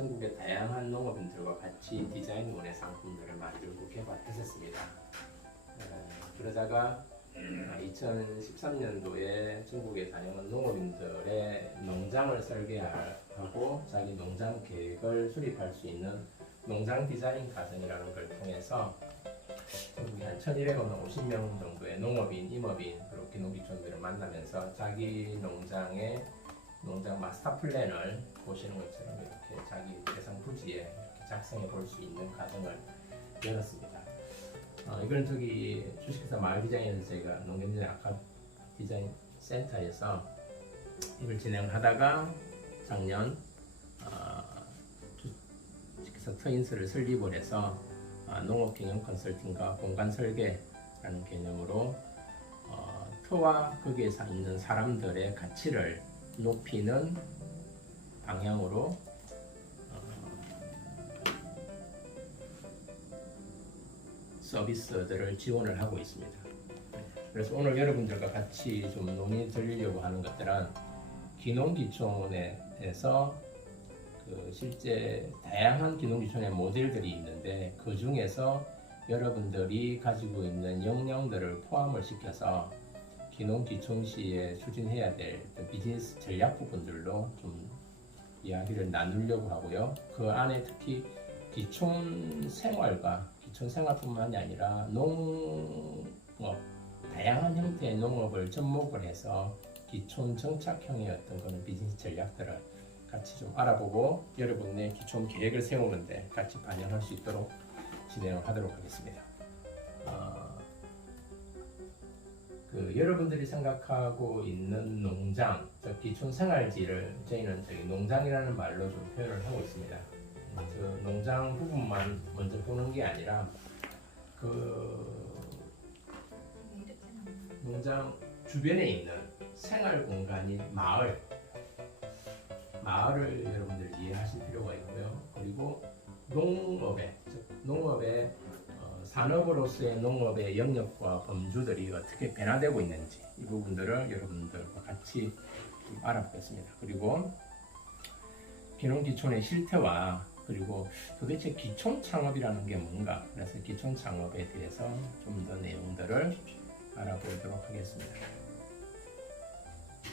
전국의 다양한 농업인들과 같이 디자인원의 상품들을 만들고 개발했었습니다. 어, 그러다가 2013년도에 전국의 다양한 농업인들의 농장을 설계하고 자기 농장 계획을 수립할 수 있는 농장 디자인 과정이라는 걸 통해서 전국에 한 1250명 정도의 농업인, 임업인, 그리고 기농기촌들을 만나면서 자기 농장의 농장 마스터 플랜을 보시는 것처럼 이렇게 자기 대상 부지에 이렇게 작성해 볼 수 있는 과정을 열었습니다. 어, 이건 저기 주식회사 마을 디자인에서 저희가 농경디자인 아카 디자인 센터에서 이걸 진행을 하다가 작년 어, 주식회사 트윈스를 설립을 해서 어, 농업 경영 컨설팅과 공간 설계라는 개념으로 어, 터와 거기에 사 있는 사람들의 가치를 높이는 방향으로 어, 서비스들을 지원을 하고 있습니다. 그래서 오늘 여러분들과 같이 좀 논의 드리려고 하는 것들은 기농기촌에서 그 실제 다양한 기농기촌의 모델들이 있는데 그 중에서 여러분들이 가지고 있는 역량들을 포함을 시켜서 기농기촌시에 추진해야 될 비즈니스 전략 부분들로 좀 이야기를 나누려고 하고요. 그 안에 특히 기촌 생활과 기촌 생활뿐만이 아니라 농업 다양한 형태의 농업을 접목을 해서 기촌 정착형의 어떤 그런 비즈니스 전략들을 같이 좀 알아보고 여러분의 기촌 계획을 세우는데 같이 반영할 수 있도록 진행을 하도록 하겠습니다. 어, 그 여러분들이 생각하고 있는 농장, 저 기촌 생활지를 저희는 저기 농장이라는 말로 좀 표현을 하고 있습니다. 음, 저 농장 부분만 먼저 보는 게 아니라 그 농장 주변에 있는 생활 공간인 마을, 마을을 여러분들 이해하실 필요가 있고요. 그리고 농업의 즉 농업의 어, 산업으로서의 농업의 영역과 범주들이 어떻게 변화되고 있는지 이 부분들을 여러분들과 같이 좀 알아보겠습니다. 그리고 기농기촌의 실태와 그리고 도대체 기촌 창업이라는 게 뭔가 그래서 기촌 창업에 대해서 좀 더 내용들을 알아보도록 하겠습니다.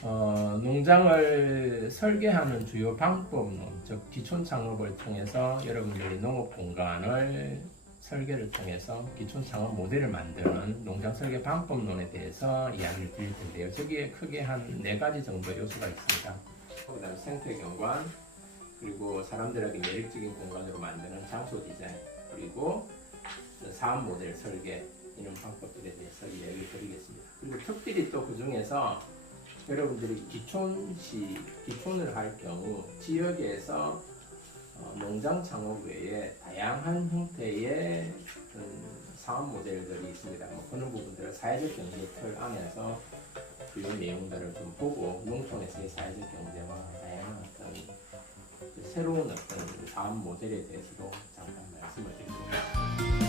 어, 농장을 설계하는 주요 방법론, 즉 기촌 창업을 통해서 여러분들이 농업 공간을 설계를 통해서 기촌 창업 모델을 만드는 농장 설계 방법론에 대해서 이야기를 드릴 텐데요. 저기에 크게 한 네 가지 정도의 요소가 있습니다. 그다음 생태 경관, 그리고 사람들에게 매력적인 공간으로 만드는 장소 디자인, 그리고 사업 모델 설계 이런 방법들에 대해서 이야기 드리겠습니다. 그리고 특별히 또 그 중에서 여러분들이 기촌시 기촌을 할 경우 지역에서 어, 농장 창업 외에 다양한 형태의 사업 모델들이 있습니다. 뭐 그런 부분들을 사회적 경제 틀 안에서 주요 내용들을 좀 보고 농촌에서의 사회적 경제와 다양한 어떤 그 새로운 어떤 사업 모델에 대해서도 잠깐 말씀을 드리겠습니다.